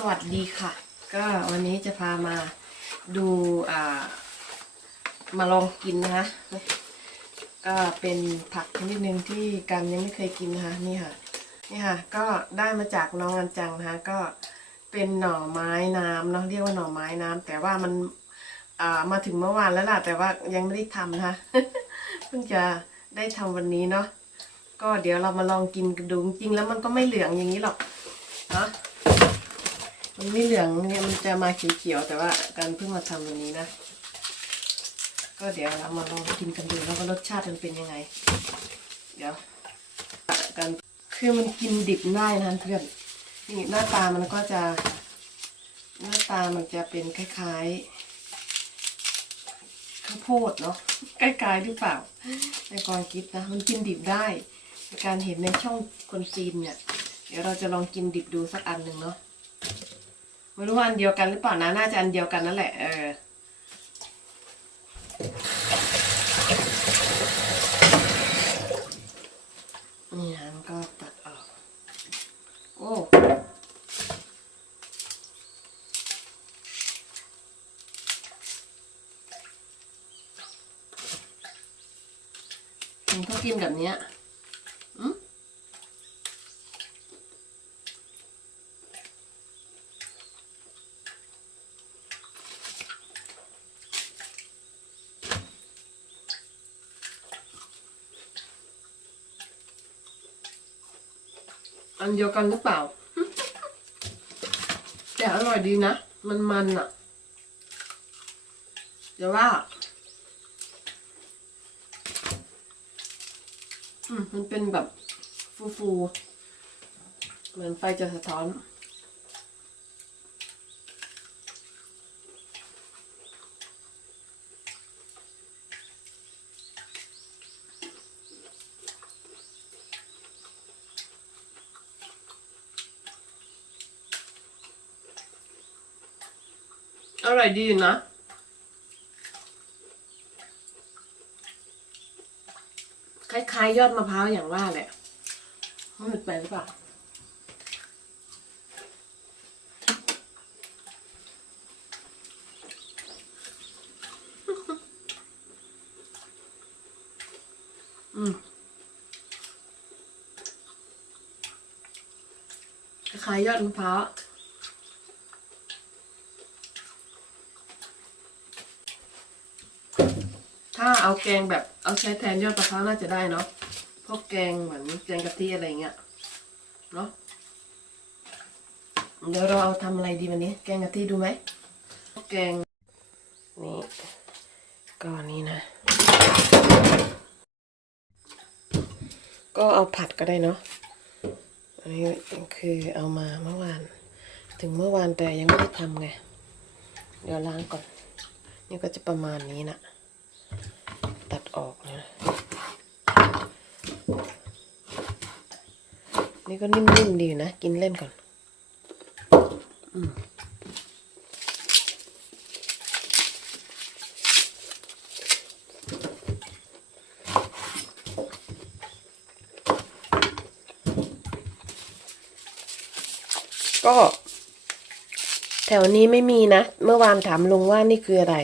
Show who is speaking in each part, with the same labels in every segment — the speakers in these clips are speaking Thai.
Speaker 1: สวัสดีค่ะ ก็วันนี้จะพามาดูอ่ามาลองกินนะคะก็เป็นผักชนิดหนึ่งที่กันยังไม่เคยกินนะคะนี่ค่ะนี่ค่ะ ก็ได้มาจากน้องอันจังนะคะก็เป็นหน่อไม้น้ำเนาะเรียกว่าหน่อไม้น้ำแต่ว่ามันอ่ามาถึงเมื่อวานแล้วล่ะแต่ว่ายังไม่ได้ทำนะคะเพิ่งจะได้ทำวันนี้เนาะก็เดี๋ยวเรามาลองกินกันดูจริงแล้วมันก็ไม่เหลืองอย่างนี้หรอกเนาะ มันไม่เหลืองเนี่ยมันจะมาเขียวๆแต่ว่าการเพิ่งมาทำวันนี้นะ ก็เดี๋ยวเรามาลองกินกันดูแล้วก็รสชาติมันเป็นยังไง เดี๋ยวกันคือมันกินดิบได้นะเพื่อนนี่หน้าตามันก็จะ หน้าตามันจะเป็นคล้ายๆข้าวโพดเนาะใกล้ๆหรือเปล่า ในความคิดนะ มันกินดิบได้ การเห็นในช่องคนจีนเนี่ย เดี๋ยวเราจะลองกินดิบดูสักอันหนึ่งเนาะ ไม่รู้ว่าอันเดียวกันหรือเปล่านะน่าจะอันเดียวกันนั่นแหละเออนี่ฮะมันก็ตัดออก โอ้มันก็กินแบบเนี้ยอืม อันเดียวกันหรือเปล่า แต่อร่อยดีนะ มันมันอะเดี๋ยวว่า อืม มันเป็นแบบฟูๆ เหมือนไฟจะสะท้อน อร่อยดีนะคล้ายๆ ยอดมะพร้าวอย่างว่าแหละมืดไปหรือเปล่าอืมคล้ายๆยอดมะพร้าว ถ้าเอาแกงแบบเอาใช้แทนยอดมะพร้าวน่าจะได้เนาะพวกแกงเหมือนแกงกะทิอะไรเงี้ยเนาะเดี๋ยวเราเอาทำอะไรดีวันนี้ แกงกะทิดูไหมพวกแกงนี่ก็นี้นะ ก็เอาผัดก็ได้เนาะอันนี้คือเอามาเมื่อวาน ถึงเมื่อวานแต่ยังไม่ได้ทำไงเดี๋ยวล้างก่อน นี่ก็จะประมาณนี้นะ ตัดออกนะ นี่ก็นิ่มๆดีนะ กินเล่นก่อนอมก็ แถวนี้ไม่มีนะ เมื่อวานถามลุงว่านี่คืออะไร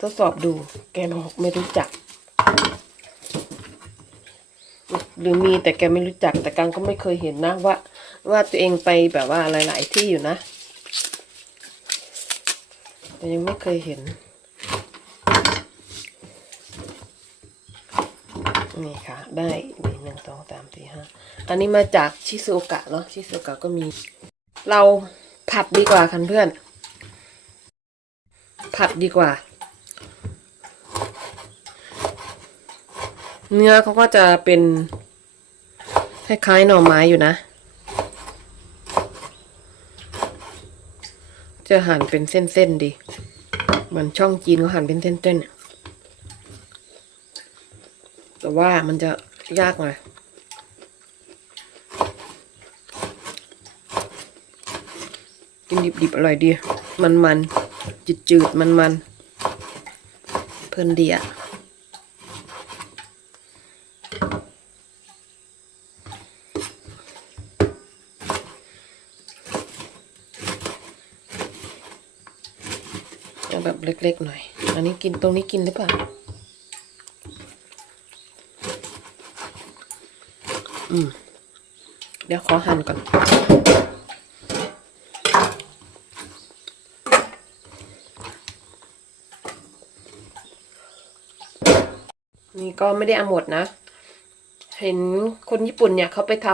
Speaker 1: ทดสอบดู แกบอกไม่รู้จัก หรือมีแต่แกไม่รู้จักแต่การก็ไม่เคยเห็นนะว่า ว่าตัวเองไปแบบว่าหลาย ๆ ที่อยู่นะแต่ยังไม่เคยเห็น นี่ค่ะ ได้หนึ่งสองสามสี่ห้าอันนี้มาจากชิซูโอกะเนาะชิซูโอกะก็มี เราผัดดีกว่าคันเพื่อน ผัดดีกว่า เนื้อเขาก็จะเป็น คล้ายๆหน่อไม้อยู่นะ จะหั่นเป็นเส้นๆดี เหมือนช่องจีนเขาหั่นเป็นเส้นๆแต่ว่ามันจะยากหน่อยกินดิบๆอร่อยดี มันๆจืดๆมันๆเพลินดีอะ เล็กๆหน่อย อันนี้กินตรงนี้กินหรือเปล่า อืม เดี๋ยวขอหั่นก่อน นี่ก็ไม่ได้เอาหมดนะ เห็นคนญี่ปุ่นเนี่ยเขาไปท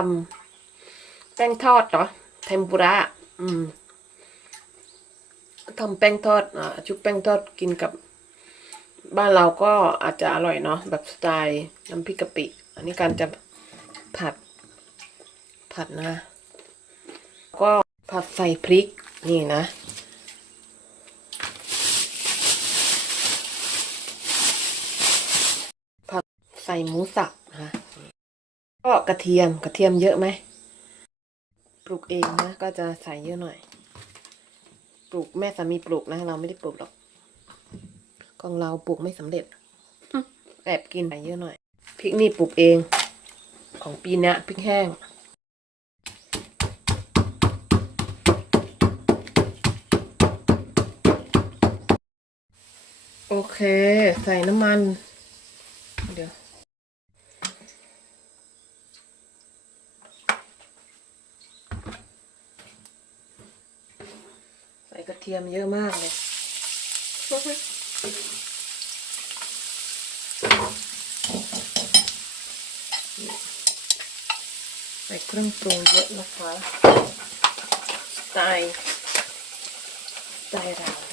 Speaker 1: ำแป้งทอดเหรอ เทมปุระ อืม ทำแป้งทอดอ่าชุบแป้งทอดกินกับบ้านเราก็อาจจะอร่อยเนาะแบบสไตล์น้ำพริกกะปิ อันนี้การจะผัดผัดนะ ก็ผัดใส่พริกนี่นะ ผัดใส่หมูสับนะก็กระเทียมกระเทียมเยอะไหมปลูกเองนะ ก็จะใส่เยอะหน่อย ปลูกแม่สามีปลูกนะ เราไม่ได้ปลูกหรอกของเราปลูกไม่สำเร็จแอบกินไปเยอะหน่อยพริกนี่ปลูกเอง ของปีนี้ยพริกแห้งโอเค ใส่น้ำมัน เดี๋ยว กระเทียมเยอะมากเลยใส่เครื่องปรุงเยอะนะคะสไตล์สไตล์เรา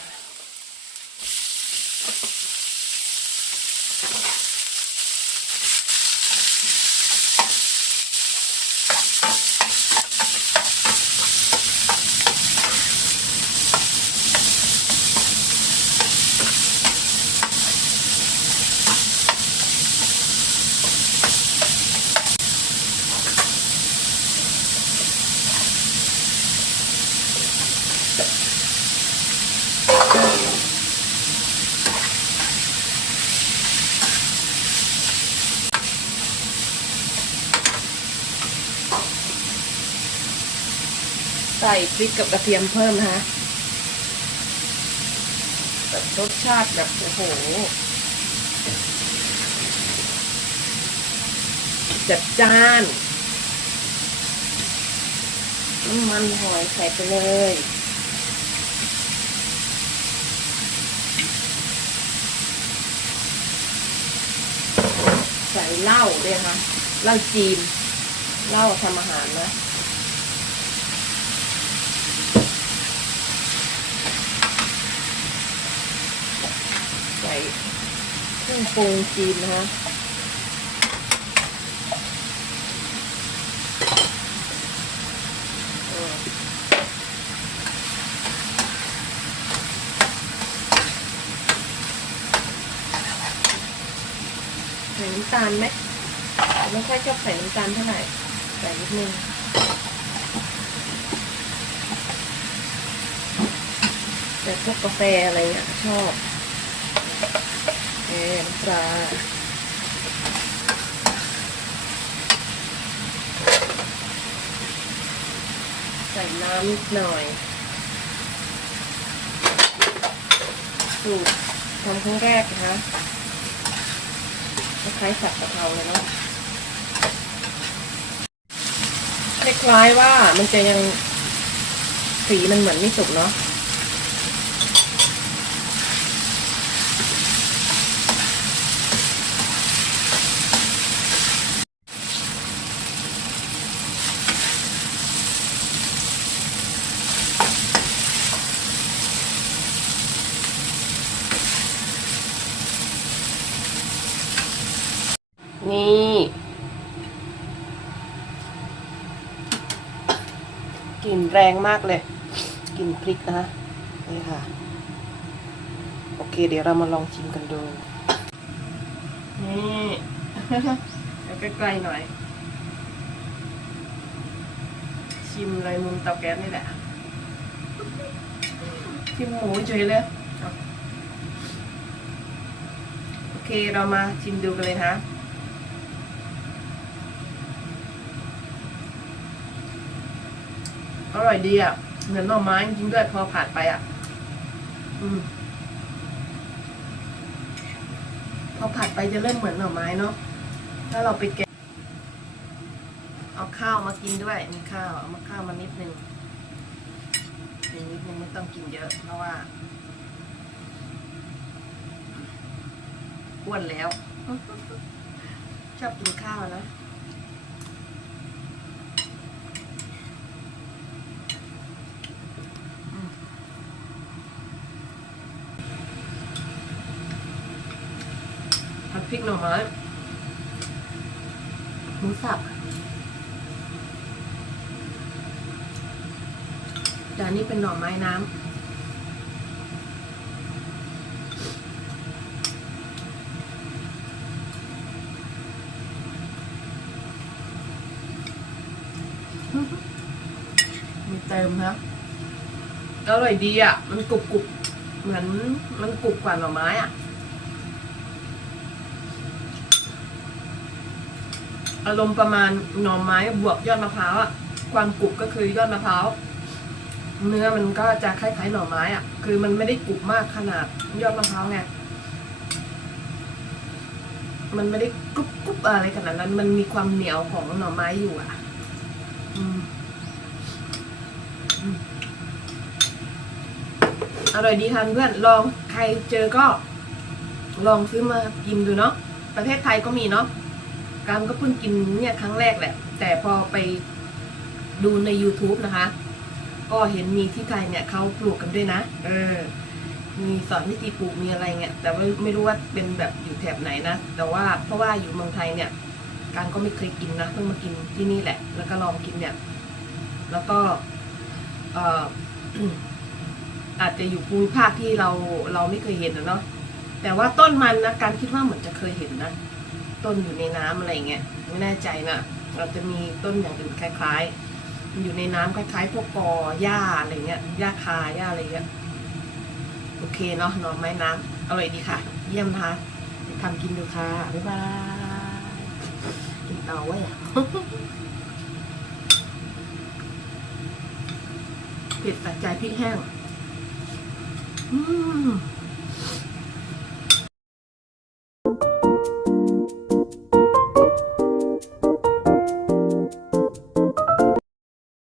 Speaker 1: ส่พริกกับกระเทียมเพิ่มนะคะแบบรสชาติแบบโอ้โหจัดจ้านน้ำมันหอยใส่ไปเลยใส่เหล้าด้วยนะคะเหล้าจีนเหล้าทำอาหารนะ ใส่ เครื่องปรุงจีนนะคะใส่น้ำตาลไหมไม่ค่อยชอบใส่น้ำตาลเท่าไหร่ใส่นิดนึงแต่พวกกาแฟอะไรเงี้ยชอบ น้ำปลาใส่น้ำนิดหน่อยสูตรทำครั้งแรกนะคะคล้ายๆสับกะเพราเลยเนาะคล้ายๆว่ามันจะยังสีมันเหมือนไม่สุกเนาะ นี่กลิ่น แรงมากเลยกลิ่นพริกนะนี่ค่ะ โอเค เดี๋ยวเรามาลองชิมกันดู นี่ใกล้ๆหน่อย ชิมเลยมุมเตาแก๊สนี่แหละ ชิมหมูเฉยเลย โอเคเรามาชิมดูกันเลยนะ อร่อยดีอะ เหมือนหน่อไม้จริงด้วยพอผัดไปอะอพอผัดไปจะเริ่มเหมือนหน่อไม้เนาะถ้าเราไปแกะเอาข้าวมากินด้วยมีข้าวเอามาข้าวมานิดนึงนิดนึงไม่ต้องกินเยอะเพราะว่าอ้วนแล้ว ชอบกินข้าวนะ หน่อไม้หมูสับแต่อันนี้เป็นหน่อไม้น้ำมีเติมนะอร่อยดีอะ มันกรุบกรุบๆเหมือนมันกรุบกว่าหน่อไม้อะ อารมณ์ประมาณหน่อไม้บวกยอดมะพร้าวอะความกรุบก็คือยอดมะพร้าวเนื้อมันก็จะคล้ายๆหน่อไม้อะคือมันไม่ได้กรุบมากขนาดยอดมะพร้าวไงมันไม่ได้กรุบกรุบอะไรขนาดนั้น มันมีความเหนียวของหน่อไม้อยู่อะอืมอืมอร่อยดีค่ะเพื่อน ลองใครเจอก็ ลองซื้อมากินดูเนาะ ประเทศไทยก็มีเนาะ กามก็เพิ่งกินเนี่ยครั้งแรกแหละ แต่พอไปดูใน YouTube นะคะ ก็เห็นมีที่ไทยเนี่ยเขาปลูกกันด้วยนะ เออ มีสอนวิธีปลูกมีอะไรเงี้ย แต่ว่าไม่รู้ว่าเป็นแบบอยู่แถบไหนนะ แต่ว่าเพราะว่าอยู่เมืองไทยเนี่ย การก็ไม่เคยกินนะเพิ่งมากินที่นี่แหละ แล้วก็ลองกินเนี่ย แล้วก็เอ่ออาจจะอยู่ภูมิภาคที่เราเราไม่เคยเห็นนะเนาะแต่ว่าต้นมันนะการคิดว่าเหมือนจะเคยเห็นนะ ต้นอยู่ในน้ำอะไรเงี้ยไม่แน่ใจนะเราจะมีต้นอย่างอื่นคล้ายๆมันอยู่ในน้ำคล้ายๆพวกกอหญ้าอะไรเงี้ยหญ้าคาหญ้าอะไรเงี้ยโอเคเนาะหน่อไม้น้ำอร่อยดีค่ะ เยี่ยมนะคะทำกินดูค่ะบ๊ายบายกินเตาไว้อะเผ็ดสัใจพริกแห้ง อืม